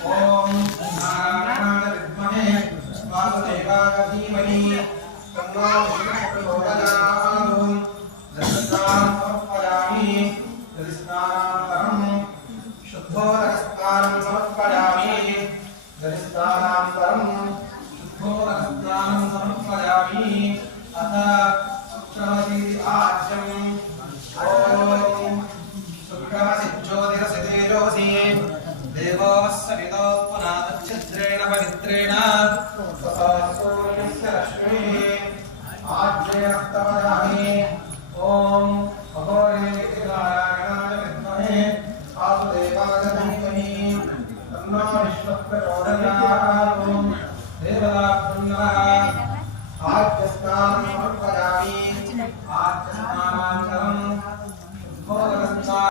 ओम नारायणाय विद्महे वासुदेवाय धीमहि तन्नो प्रचोदयात् दर्शनां समर्पयामि दर्शनानन्तरं शुद्धो